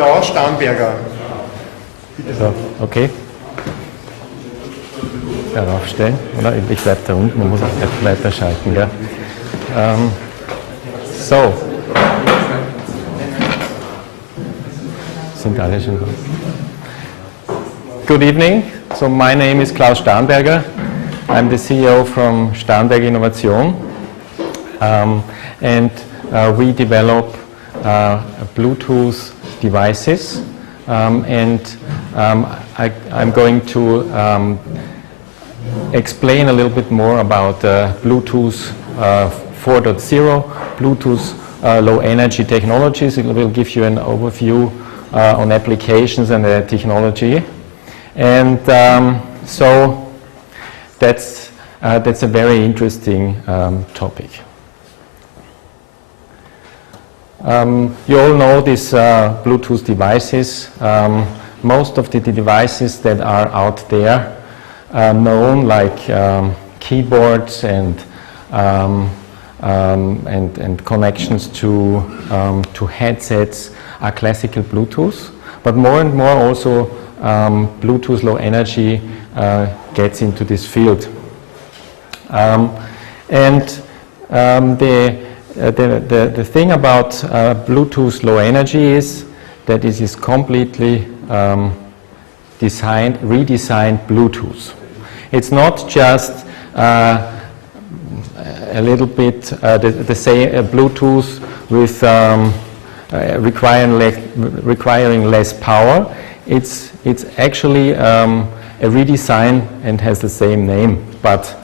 Klaus Starnberger. So, okay. Darauf stellen, oder? Ich bleibe da unten, man muss auch nicht weiterschalten, gell? So. Sind alle schon da? Good evening. So my name is Klaus Starnberger. I'm the CEO from Starnberger Innovation. And we develop Bluetooth devices. I'm going to explain a little bit more about Bluetooth 4.0, Bluetooth low energy technologies. It will give you an overview on applications and the technology. And so that's a very interesting topic. You all know these Bluetooth devices. Most of the devices that are out there known, like keyboards and connections to headsets, are classical Bluetooth. But more and more also Bluetooth low energy gets into this field. The thing about Bluetooth low energy is that it is completely redesigned Bluetooth. It's not just a little bit the same Bluetooth with requiring less power. It's actually a redesign and has the same name, but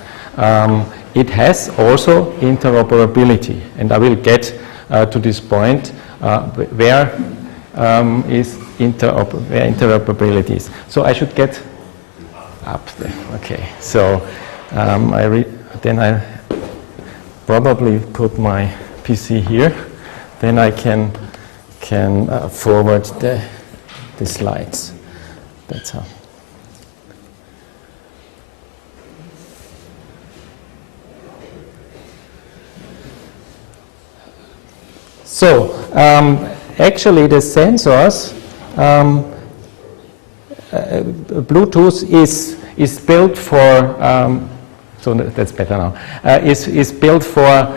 it has also interoperability, and I will get to this point where interoperability is. So I should get up there. Okay. So then I probably put my PC here. Then I can forward the slides. That's how. So, actually the sensors, Bluetooth is built for, so that's better now, is built for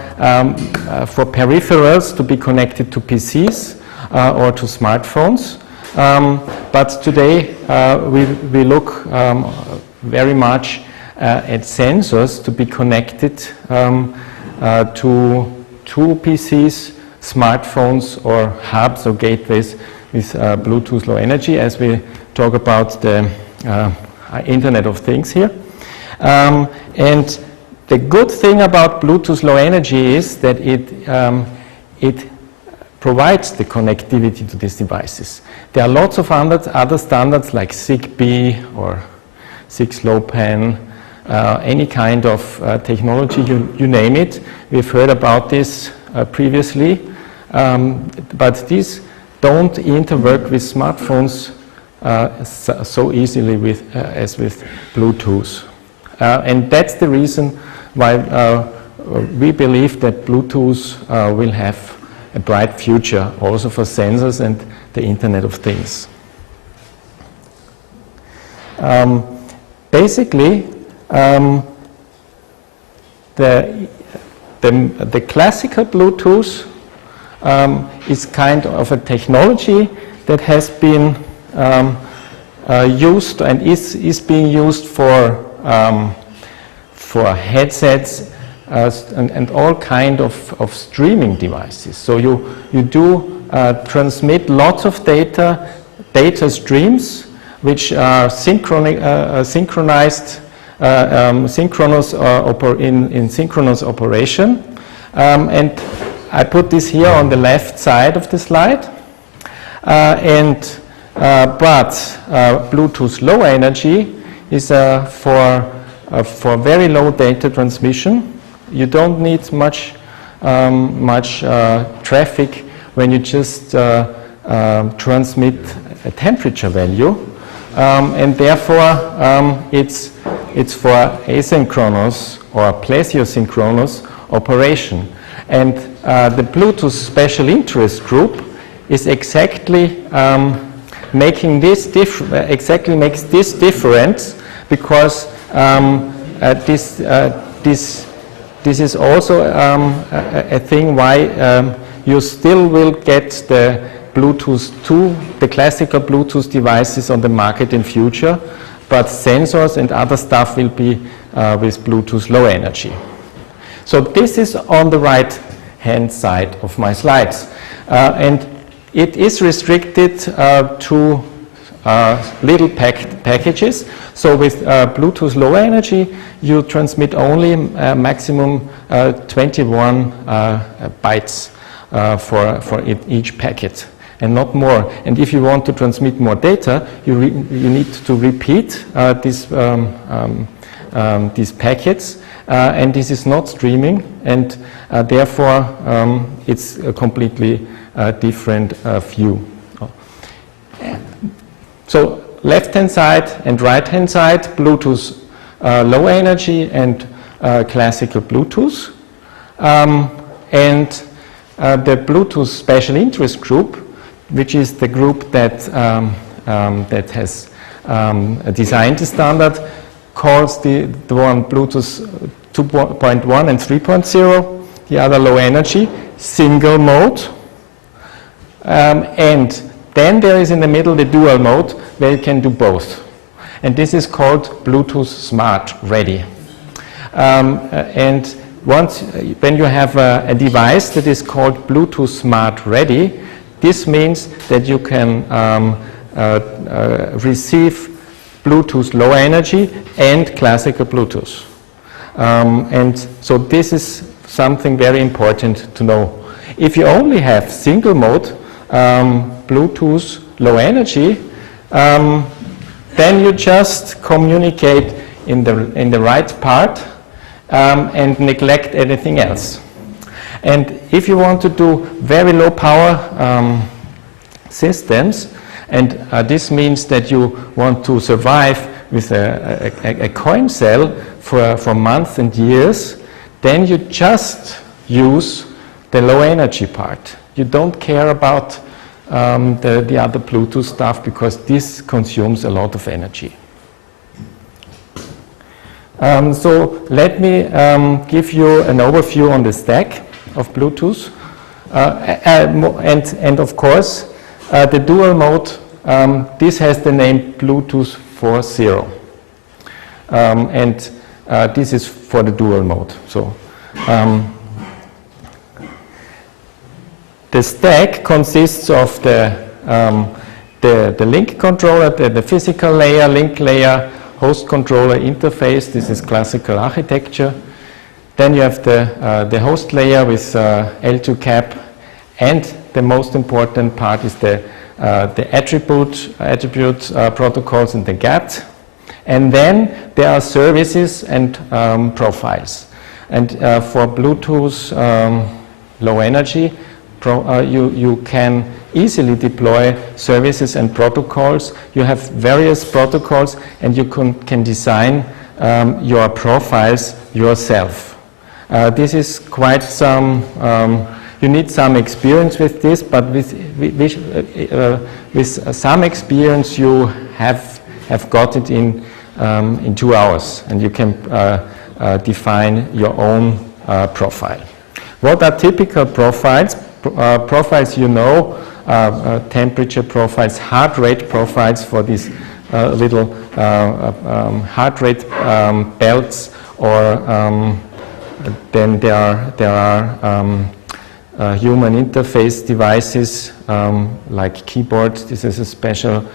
peripherals to be connected to PCs or to smartphones. But today we look very much at sensors to be connected to PCs, smartphones or hubs or gateways with Bluetooth low energy, as we talk about the Internet of Things here. And the good thing about Bluetooth low energy is that it provides the connectivity to these devices. There are lots of other standards like ZigBee or 6LoWPAN, any kind of technology, you name it. We've heard about this previously, but these don't interwork with smartphones so easily as with Bluetooth. And that's the reason why we believe that Bluetooth will have a bright future also for sensors and the Internet of Things. Basically, the classical Bluetooth is kind of a technology that has been used and is being used for headsets and all kind of streaming devices. So you do transmit lots of data streams which are synchronized in synchronous operation. And I put this here on the left side of the slide. But Bluetooth low energy is for very low data transmission. You don't need much traffic when you just transmit a temperature value, and therefore it's for asynchronous or plesiosynchronous operation. And the Bluetooth special interest group is exactly making this exactly makes this difference, because this is also a thing why you still will get the Bluetooth 2, the classical Bluetooth devices on the market in future, but sensors and other stuff will be with Bluetooth Low Energy. So this is on the right hand side of my slides, and it is restricted to little packages. So with Bluetooth Low Energy, you transmit only maximum 21 bytes for each packet, and not more. And if you want to transmit more data, you need to repeat these packets, and this is not streaming, and therefore it's a completely different view. So left-hand side and right-hand side, Bluetooth Low Energy and classical Bluetooth. And the Bluetooth Special Interest Group, which is the group that has designed the standard, calls the one Bluetooth 2.1 and 3.0, the other low energy, single mode. And then there is in the middle the dual mode, where you can do both. And this is called Bluetooth Smart Ready. And when you have a device that is called Bluetooth Smart Ready, this means that you can receive Bluetooth Low Energy and classical Bluetooth. And so this is something very important to know. If you only have single mode Bluetooth Low Energy, then you just communicate in the right part and neglect anything else. And if you want to do very low power systems, and this means that you want to survive with a coin cell for months and years, then you just use the low energy part. You don't care about the other Bluetooth stuff, because this consumes a lot of energy. So let me give you an overview on the stack of Bluetooth. And of course, the dual mode, this has the name Bluetooth 4.0. And this is for the dual mode. So the stack consists of the link controller, the physical layer, link layer, host controller interface. This is classical architecture. Then you have the host layer with L2 cap, and the most important part is the attribute protocols and the GATT. And then there are services and profiles. And for Bluetooth Low Energy, you can easily deploy services and protocols. You have various protocols, and you can design your profiles yourself. This is quite some, you need some experience with this, but with some experience you have got it in 2 hours, and you can define your own profile. What are typical profiles? Profiles, you know, temperature profiles, heart rate profiles for these little heart rate belts, or then there are human interface devices like keyboards. This is a special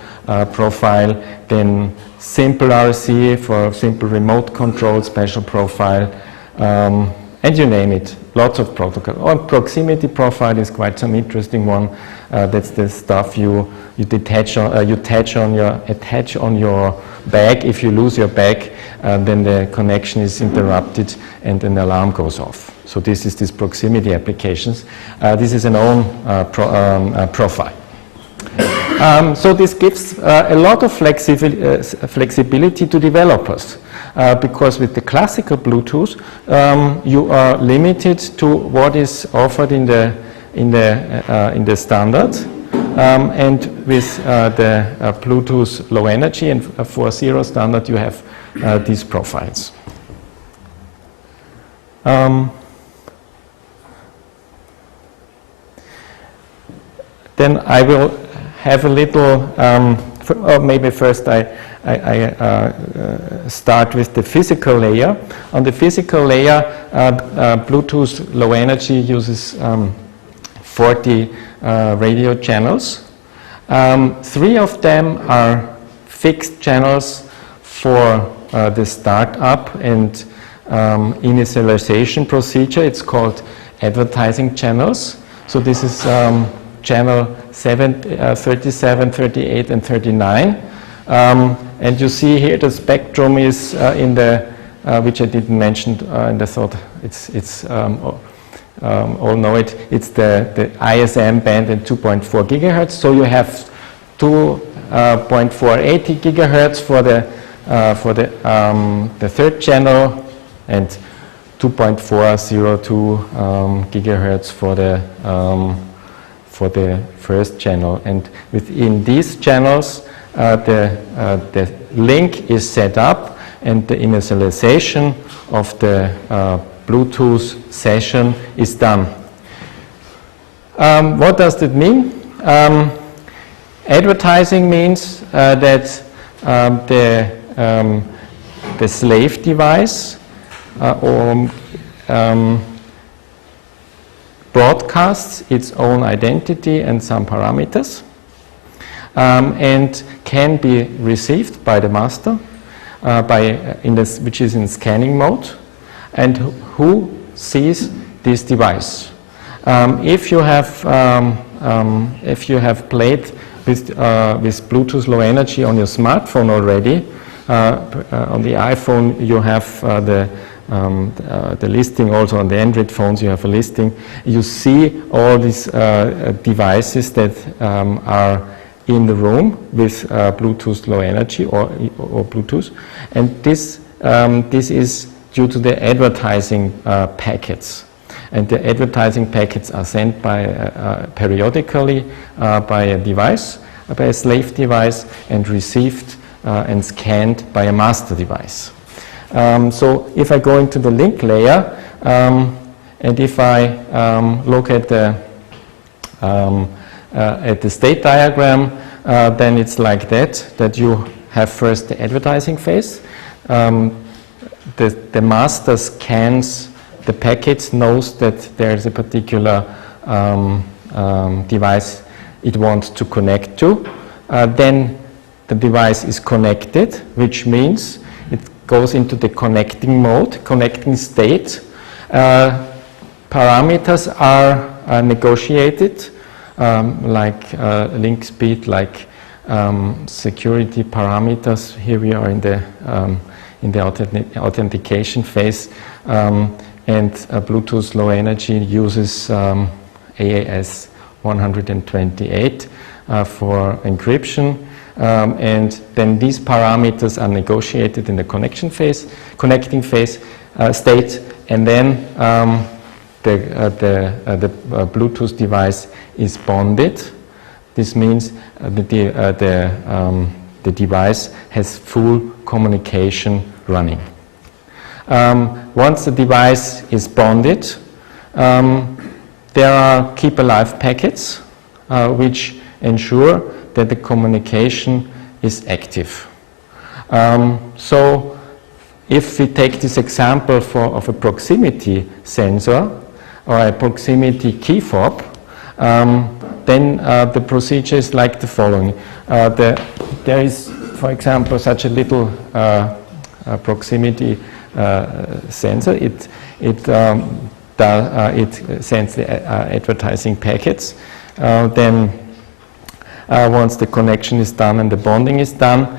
profile. Then simple RC for simple remote control, special profile. And you name it, lots of protocol. Or proximity profile is quite some interesting one. That's the stuff you attach on your bag. If you lose your bag, then the connection is interrupted and an alarm goes off. So this is this proximity applications. This is an own profile. So this gives a lot of flexibility to developers. Because with the classical Bluetooth, you are limited to what is offered in the standard, and with the Bluetooth low energy and 4.0 standard, you have these profiles. Then I will have a little, or maybe first I start with the physical layer. On the physical layer, Bluetooth low energy uses 40 radio channels. 3 of them are fixed channels for the startup and initialization procedure. It's called advertising channels. So this is channel 37, 38, and 39. And you see here the spectrum is in the, which I didn't mention, and I thought it's all know it. It's the ISM band at 2.4 gigahertz. So you have 2.480 gigahertz for the third channel, and 2.402 gigahertz for the first channel. And within these channels, the link is set up, and the initialization of the Bluetooth session is done. What does that mean? Advertising means that the slave device broadcasts its own identity and some parameters, and can be received by the master, which is in scanning mode. And who sees this device? If you have played with Bluetooth low energy on your smartphone already, on the iPhone you have the listing. Also on the Android phones you have a listing. You see all these devices that are in the room with Bluetooth low energy or Bluetooth, and this is due to the advertising packets. And the advertising packets are sent by periodically by a device, by a slave device, and received and scanned by a master device. So if I go into the link layer, and if I look at the state diagram, then it's like that you have first the advertising phase. The master scans the packets, knows that there's a particular device it wants to connect to. Then the device is connected, which means it goes into the connecting mode, connecting state. Parameters are negotiated, like link speed, like security parameters. Here we are in the authentication phase, and Bluetooth low energy uses AAS 128 for encryption, and then these parameters are negotiated in the connecting phase, state, and then the Bluetooth device is bonded. This means the device has full communication running. Once the device is bonded, there are keep alive packets which ensure that the communication is active. So if we take this example of a proximity sensor or a proximity key fob, then the procedure is like the following. There is, for example, such a little proximity sensor. It sends the advertising packets. Then once the connection is done and the bonding is done,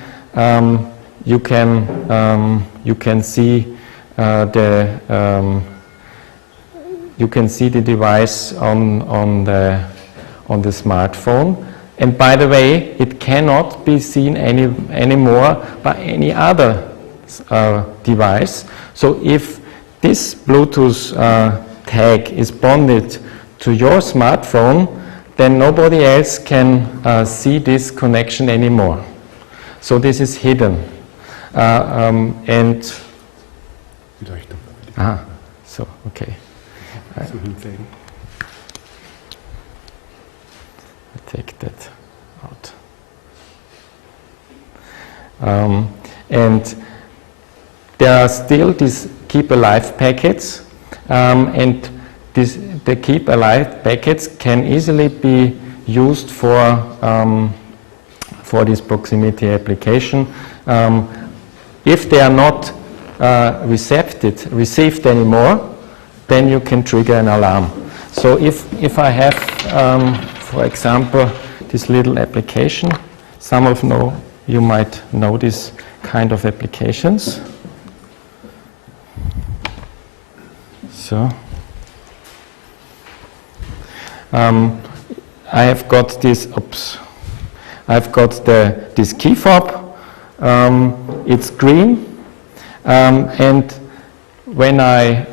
you can see the device on the smartphone. And by the way, it cannot be seen anymore by any other device. So if this Bluetooth tag is bonded to your smartphone, then nobody else can see this connection anymore. So this is hidden. And so okay. I take that out. And there are still these keep alive packets, and the keep alive packets can easily be used for this proximity application. If they are not received anymore, then you can trigger an alarm. So if I have, for example, this little application, some of you might know this kind of applications. So I have got this. I've got this key fob. It's green, and when I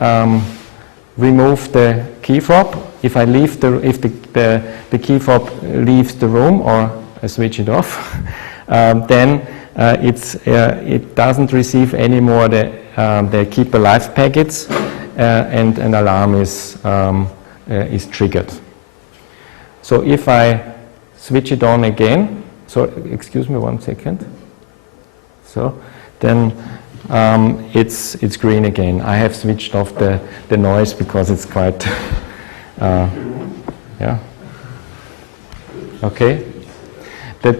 remove the key fob, if the key fob leaves the room or I switch it off, then it doesn't receive any more the keep alive packets, and an alarm is triggered. So if I switch it on again, so excuse me 1 second. So then it's green again. I have switched off the noise because it's quite yeah. Okay. That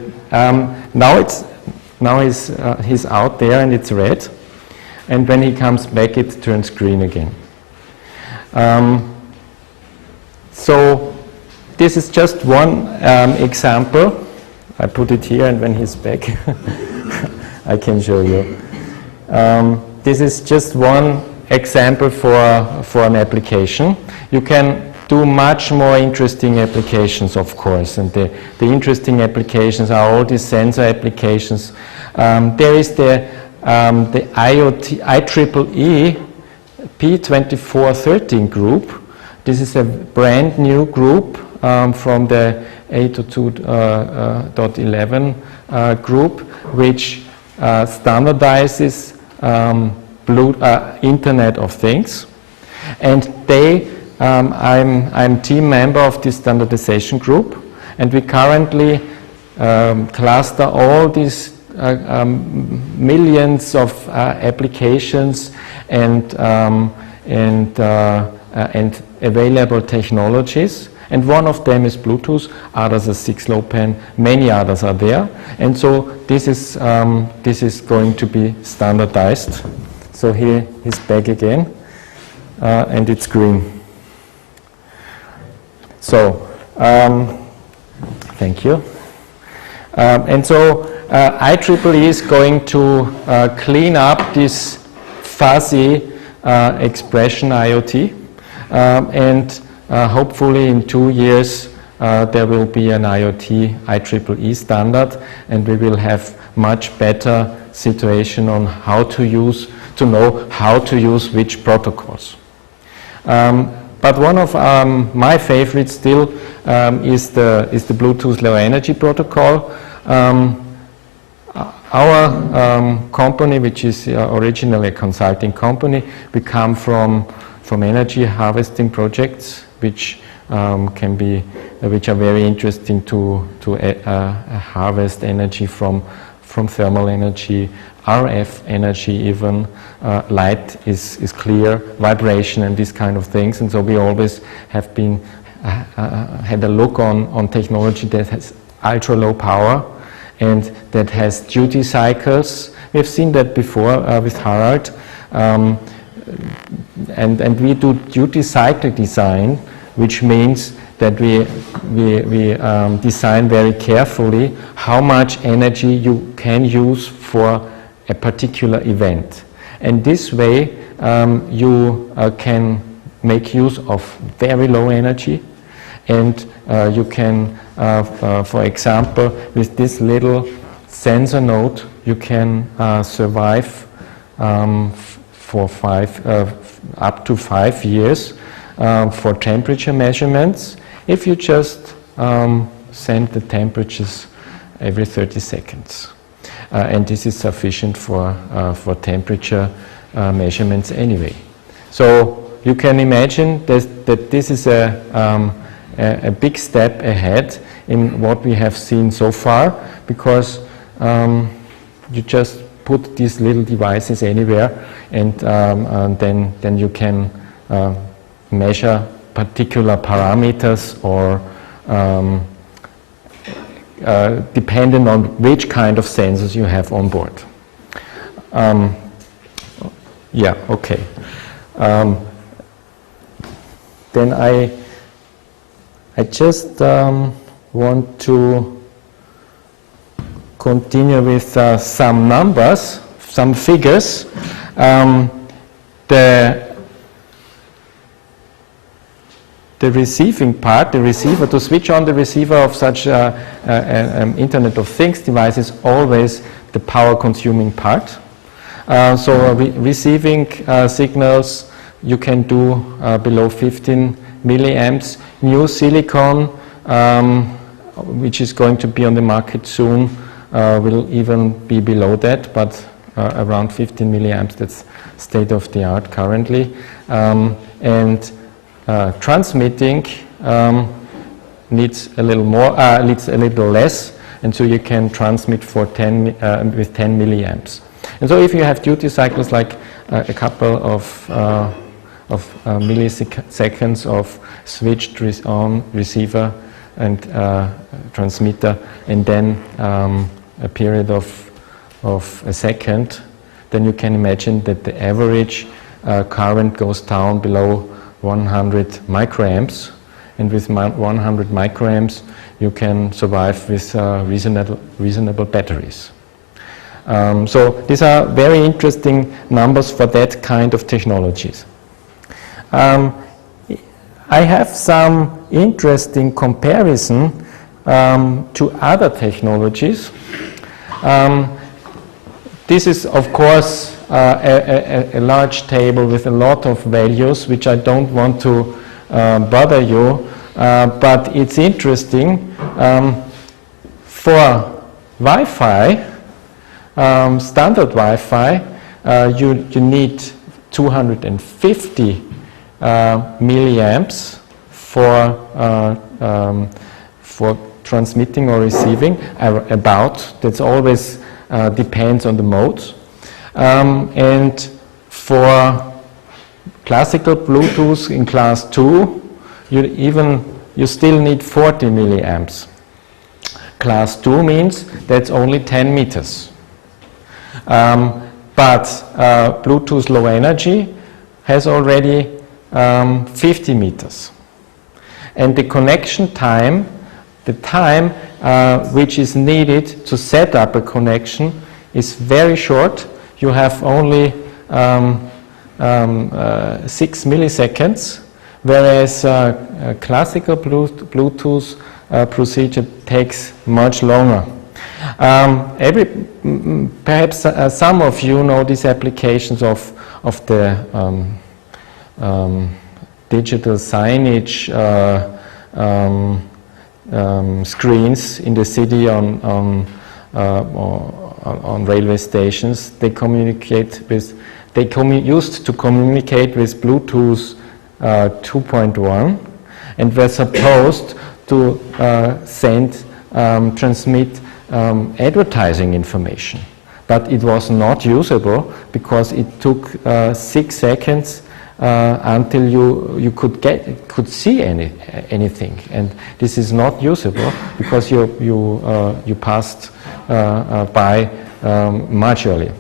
now he's out there and it's red, and when he comes back it turns green again. So this is just one example. I put it here, and when he's back I can show you. This is just one example for an application. You can do much more interesting applications, of course, and the interesting applications are all these sensor applications. There is the IEEE P2413 group. This is a brand new group from the 802.11 group, which standardizes Internet of Things, and I'm team member of this standardization group, and we currently cluster all these millions of applications and available technologies. And one of them is Bluetooth, others are 6LoWPAN, many others are there. And so this is going to be standardized. So here he's back again, and it's green. So, thank you. And so IEEE is going to clean up this fuzzy expression IoT, and hopefully in 2 years there will be an IEEE standard, and we will have much better situation on how to know how to use which protocols. But one of my favorites still is the Bluetooth Low Energy Protocol. Our company, which is originally a consulting company, we come from energy harvesting projects, which which are very interesting to harvest energy from thermal energy, RF energy even, light is clear, vibration and these kind of things. And so we always have had a look on technology that has ultra low power and that has duty cycles. We've seen that before with Harald. And we do duty cycle design, which means that we design very carefully how much energy you can use for a particular event. And this way you can make use of very low energy, and you can, for example, with this little sensor node, you can survive for up to 5 years for temperature measurements if you just send the temperatures every 30 seconds. And this is sufficient for temperature measurements anyway. So you can imagine that this is a big step ahead in what we have seen so far, because you just put these little devices anywhere, and then you can measure particular parameters, or depending on which kind of sensors you have on board. Yeah, okay. Then I just want to continue with some numbers, some figures. The receiving part, the receiver, to switch on the receiver of such an Internet of Things device is always the power consuming part. So receiving signals you can do below 15 milliamps. New silicon, which is going to be on the market soon, will even be below that, but around 15 milliamps, that's state of the art currently. And transmitting needs a little more, needs a little less, and so you can transmit for with 10 milliamps. And so if you have duty cycles like a couple of milliseconds of switched on receiver and transmitter, and then a period of a second, then you can imagine that the average current goes down below 100 microamps, and with 100 microamps you can survive with reasonable batteries. So these are very interesting numbers for that kind of technologies. I have some interesting comparison to other technologies. This is, of course, a large table with a lot of values, which I don't want to bother you, but it's interesting. For Wi-Fi, standard Wi-Fi, you need 250 milliamps for transmitting or receiving. That's always depends on the modes. And for classical Bluetooth in class 2, you still need 40 milliamps. Class 2 means that's only 10 meters. But Bluetooth low energy has already 50 meters. And the connection time, the time which is needed to set up a connection, is very short. You have only 6 milliseconds, whereas a classical Bluetooth procedure takes much longer. Perhaps some of you know these applications of the digital signage screens in the city on railway stations. They used to communicate with Bluetooth 2.1, and were supposed to transmit advertising information, but it was not usable because it took 6 seconds until you could see anything, and this is not usable because you passed by much earlier.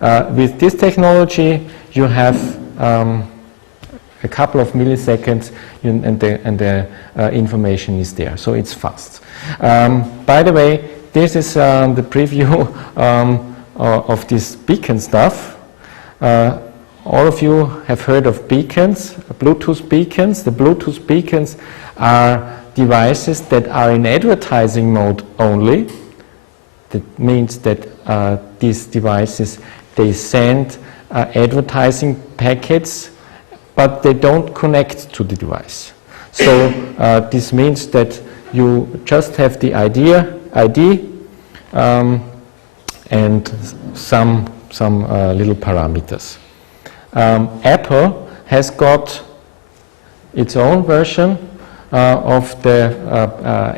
With this technology, you have a couple of milliseconds, and the information is there, so it's fast. By the way, this is the preview of this beacon stuff. All of you have heard of beacons, Bluetooth beacons. The Bluetooth beacons are devices that are in advertising mode only. That means that these devices, they send advertising packets, but they don't connect to the device. So this means that you just have the ID and some little parameters. Apple has got its own version of the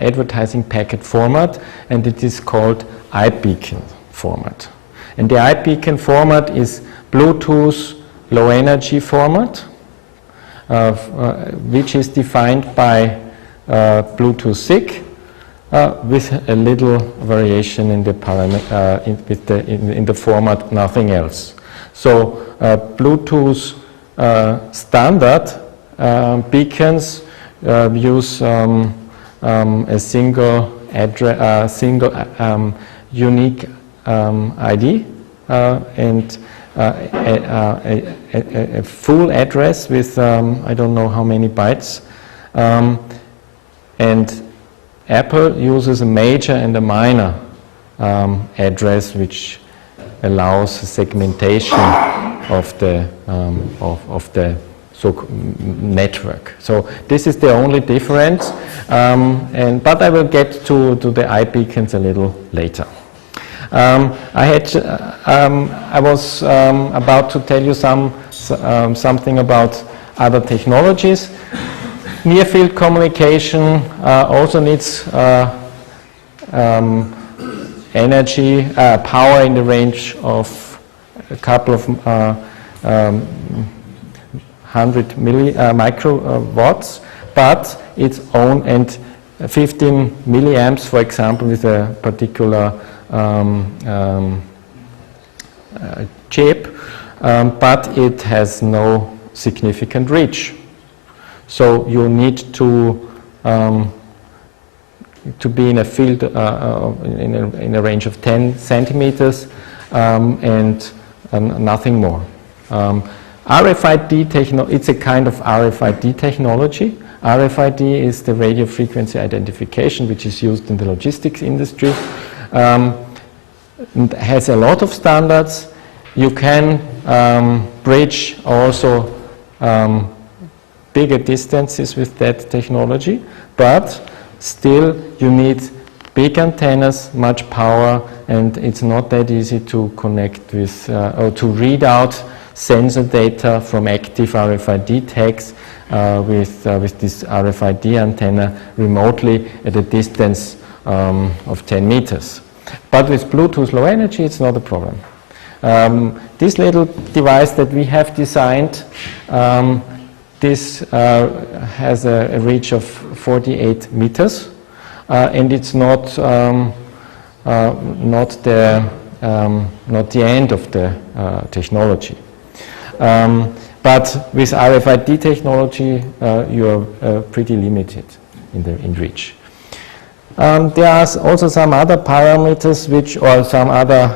advertising packet format, and it is called iBeacon format. And the iBeacon format is Bluetooth low energy format, which is defined by Bluetooth SIG with a little variation in the in the format, nothing else. So Bluetooth standard beacons use a single address, unique ID and a full address with I don't know how many bytes, and Apple uses a major and a minor address, which allows segmentation of the network. So this is the only difference, but I will get to the iBeacons a little later. I was about to tell you something about other technologies. Near field communication also needs energy, power in the range of a couple of 100 microwatts, but its own, and 15 milliamps, for example, with a particular chip, but it has no significant reach. So you need to be in a field in a range of 10 centimeters and nothing more. RFID technology, it's a kind of RFID technology. RFID is the radio frequency identification, which is used in the logistics industry. It has a lot of standards. You can bridge also bigger distances with that technology, but still you need big antennas, much power, and it's not that easy to connect with or to read out sensor data from active RFID tags with this RFID antenna remotely at a distance of 10 meters. But with Bluetooth Low Energy, it's not a problem. This little device that we have designed, this has a reach of 48 meters, and it's not the end of the technology. But with RFID technology, you are pretty limited in reach. There are also some other parameters or some other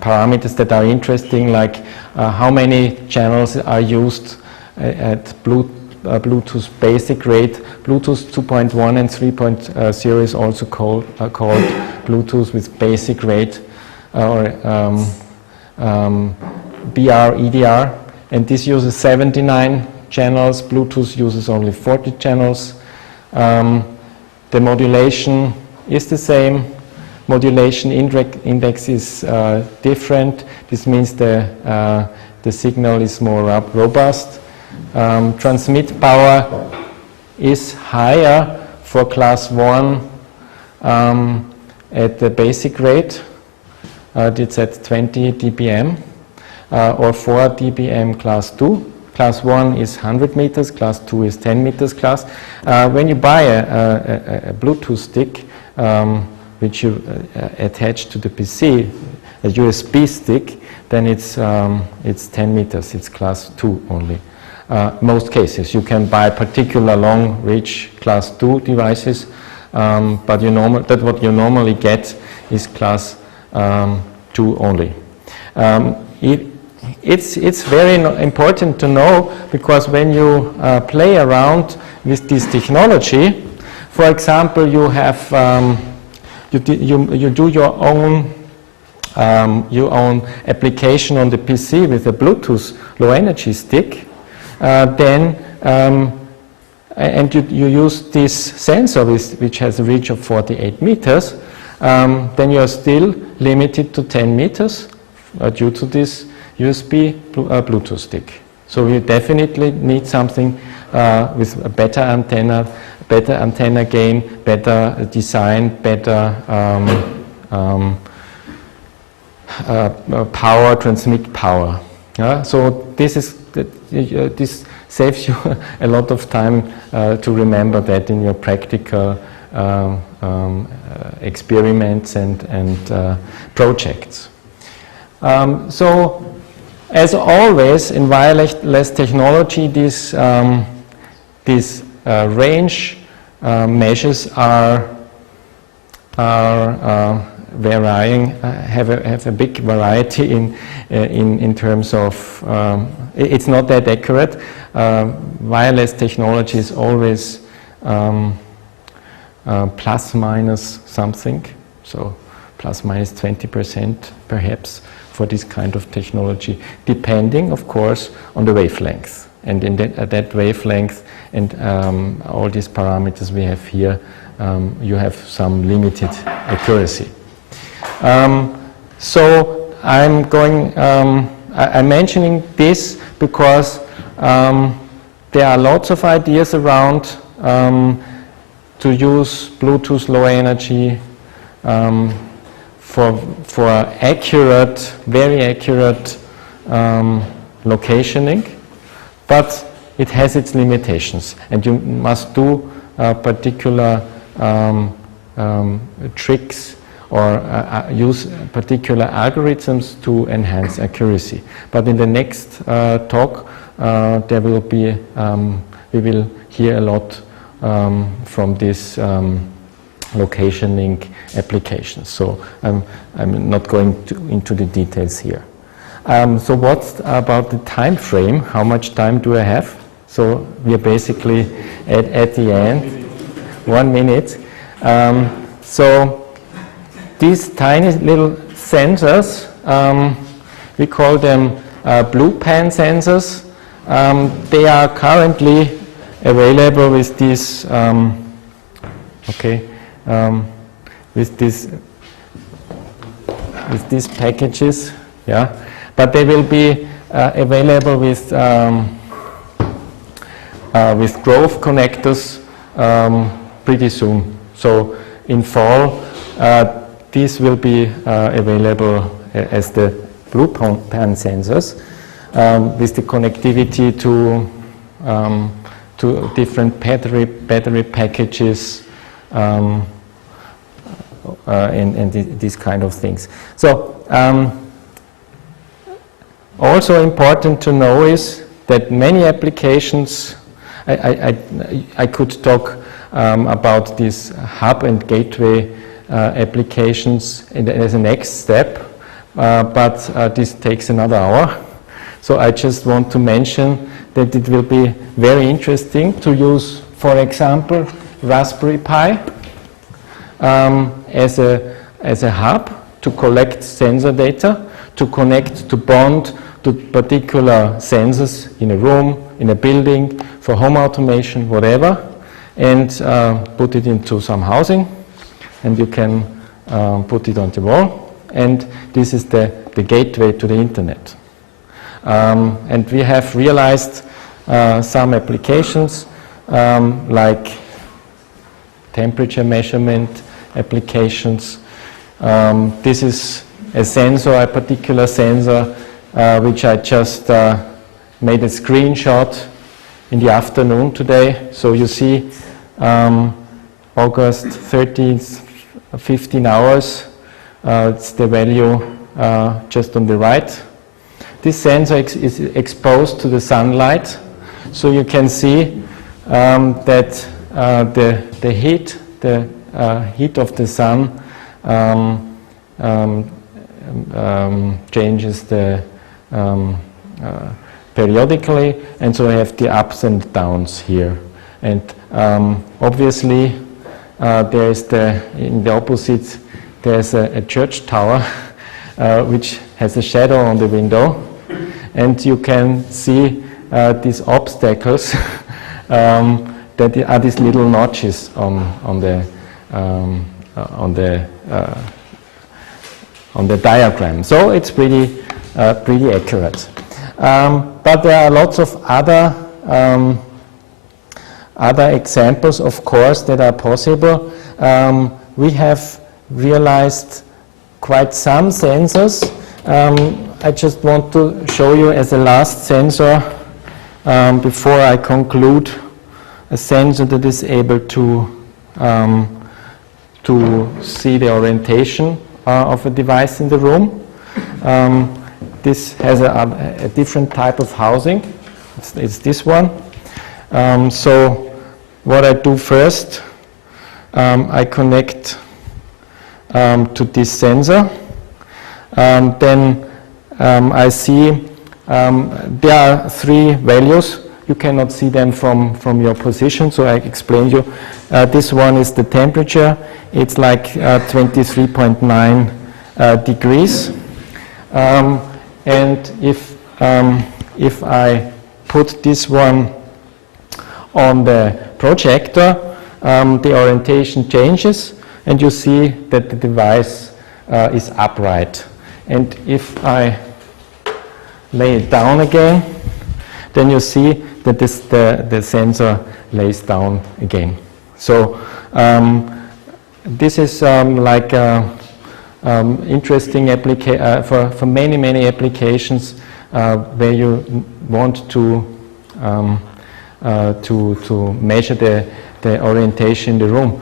parameters that are interesting, like how many channels are used at Bluetooth basic rate. Bluetooth 2.1 and 3.0 is also called Bluetooth with basic rate, or BR EDR, and this uses 79 channels. Bluetooth uses only 40 channels. The modulation is the same. Modulation index is different. This means the signal is more robust. Transmit power is higher for class 1 at the basic rate. It's at 20 dBm or 4 dBm class 2. Class 1 is 100 meters, class 2 is 10 meters class. When you buy a Bluetooth stick, which you attach to the PC, a USB stick, then it's 10 meters, it's class 2 only. Most cases. You can buy particular long reach class 2 devices, but what you normally get is class 2 only. It's very important to know, because when you play around with this technology, for example, you have you do your own application on the PC with a Bluetooth low energy stick. then and you use this sensor which has a reach of 48 meters, then you are still limited to 10 meters due to this USB Bluetooth stick. So you definitely need something with a better antenna gain, better design, better power, transmit power. So this saves you a lot of time to remember that in your practical experiments and projects. So, as always in wireless technology, these range measures are varying, have a big variety in terms of, it's not that accurate. Wireless technology is always plus minus something, so plus minus 20% perhaps for this kind of technology, depending of course on the wavelength. And in that wavelength and all these parameters we have here, you have some limited accuracy. So I'm mentioning this because there are lots of ideas around to use Bluetooth low energy for accurate, very accurate locationing, but it has its limitations, and you must do particular tricks or use particular algorithms to enhance accuracy. But in the next talk, there will be, we will hear a lot from this locationing applications. So I'm not going into the details here. So what's about the time frame? How much time do I have? So we are basically at the end. 1 minute. So these tiny little sensors, we call them blue pan sensors. They are currently available with these, with these packages, yeah. But they will be available with growth connectors pretty soon. So in fall, these will be available as the blue pan sensors with the connectivity to different battery packages and these kind of things. So also important to know is that many applications, I could talk about these hub and gateway applications as a next step, but this takes another hour. So I just want to mention that it will be very interesting to use, for example, Raspberry Pi as a hub to collect sensor data, to connect, to bond to particular sensors in a room, in a building, for home automation, whatever, and put it into some housing, and you can put it on the wall, and this is the gateway to the internet. And we have realized some applications like temperature measurement applications. This is a sensor, a particular sensor, which I just made a screenshot in the afternoon today. So you see August 13th, 15 hours, it's the value just on the right. This sensor is exposed to the sunlight, so you can see that the heat of the sun changes periodically, and so I have the ups and downs here. And obviously, there is in the opposite, there's a church tower which has a shadow on the window, and you can see these obstacles that are these little notches on the diagram. So it's pretty accurate. But there are lots of other examples, of course, that are possible. We have realized quite some sensors. I just want to show you as a last sensor, before I conclude, a sensor that is able to see the orientation of a device in the room. This has a different type of housing. It's this one. So what I do first, I connect to this sensor. Then I see there are 3 values. You cannot see them from your position, so I explain you. This one is the temperature. It's like 23.9 degrees. And if I put this one on the projector, the orientation changes, and you see that the device is upright. And if I lay it down again, then you see that the sensor lays down again. So this is like interesting for many applications where you want to measure the orientation in the room.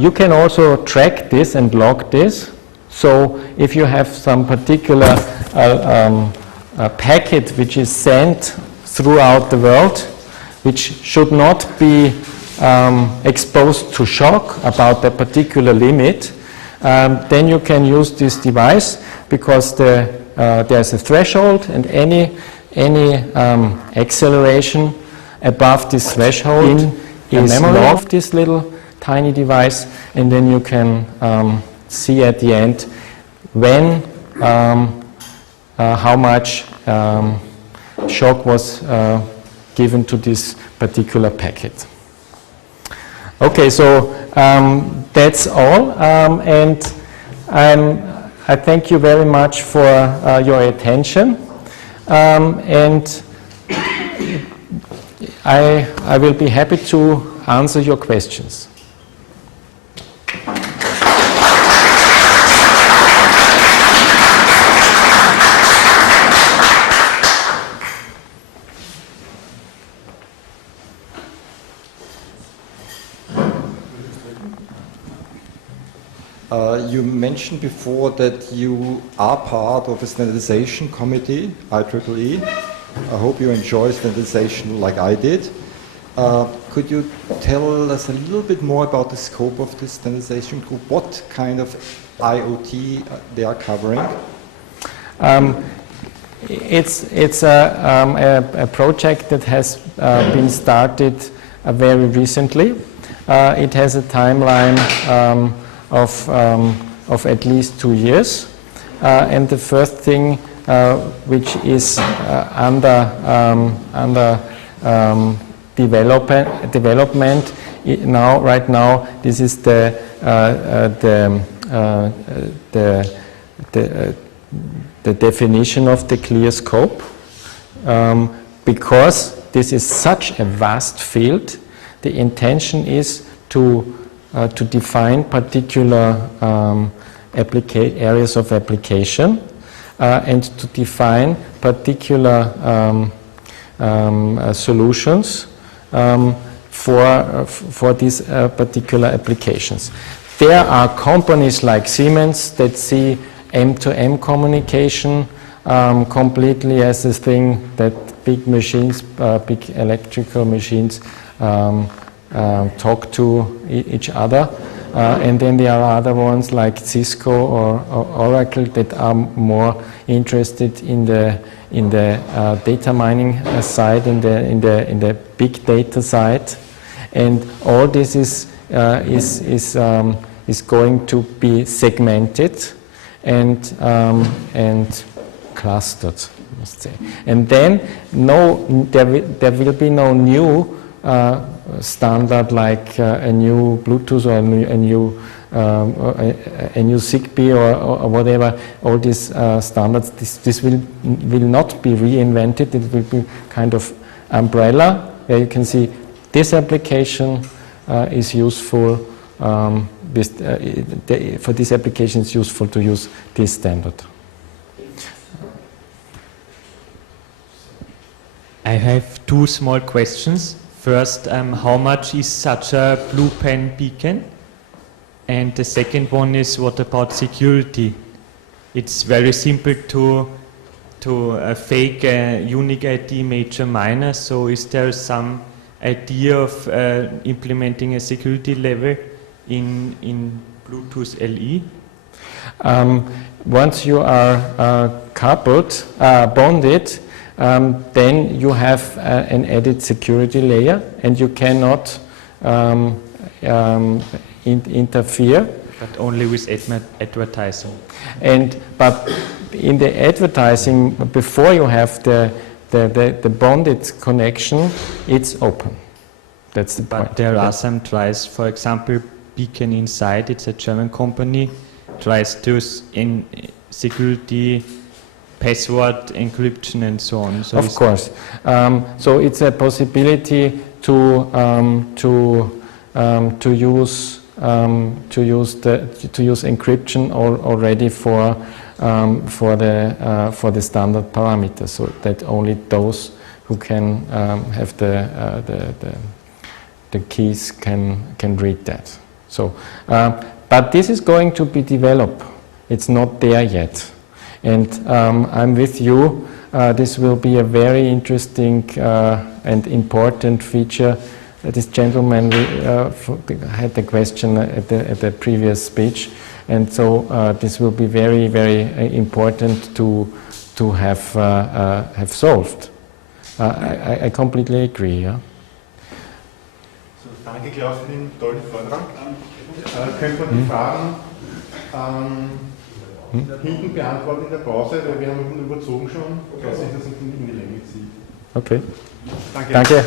You can also track this and log this. So if you have some particular packet which is sent throughout the world, which should not be exposed to shock about a particular limit, then you can use this device, because there's a threshold, and any acceleration above this threshold is logged, this little tiny device, and then you can see at the end when how much shock was given to this particular packet. Okay, so that's all, and I thank you very much for your attention, and I will be happy to answer your questions. You mentioned before that you are part of a standardization committee, IEEE. I hope you enjoy standardization like I did. Could you tell us a little bit more about the scope of this standardization group? What kind of IoT they are covering? It's a project that has been started very recently. It has a timeline of at least 2 years, and the first thing which is under development right now, this is the definition of the clear scope, because this is such a vast field. The intention is to define particular areas of application and to define particular solutions for these particular applications. There are companies like Siemens that see M2M communication completely as a thing that big machines, big electrical machines talk to each other, and then there are other ones like Cisco or Oracle that are more interested in the data mining side, in the big data side, and all this is going to be segmented and clustered. must say. And then there will be no new standard like a new Bluetooth or a new Zigbee or whatever. All these standards, this will not be reinvented. It will be kind of umbrella where you can see this application is useful. For this application, it's useful to use this standard. I have two small questions. First, how much is such a blue pen beacon? And the second one is, what about security? It's very simple to fake a unique ID major minor, so is there some idea of implementing a security level in Bluetooth LE? Once you are bonded, then you have an added security layer, and you cannot interfere. But only with advertising. But in the advertising, before you have the bonded connection, it's open. That's the point. But there are some tries, for example, Beacon Inside, it's a German company, tries to in security, password encryption and so on. So of course. So it's a possibility to use encryption already for the standard parameters, so that only those who can have the keys can read that. So, but this is going to be developed. It's not there yet, and I'm with you. This will be a very interesting and important feature. This gentleman had the question at the previous speech, and so this will be very, very important to have solved. I completely agree. Yeah? So, danke Klaus für den tollen Vortrag. Könnte man die Fragen hinten beantworten in der Pause, weil wir haben überzogen schon, dass sich das in die Länge zieht. Okay. Danke. Danke.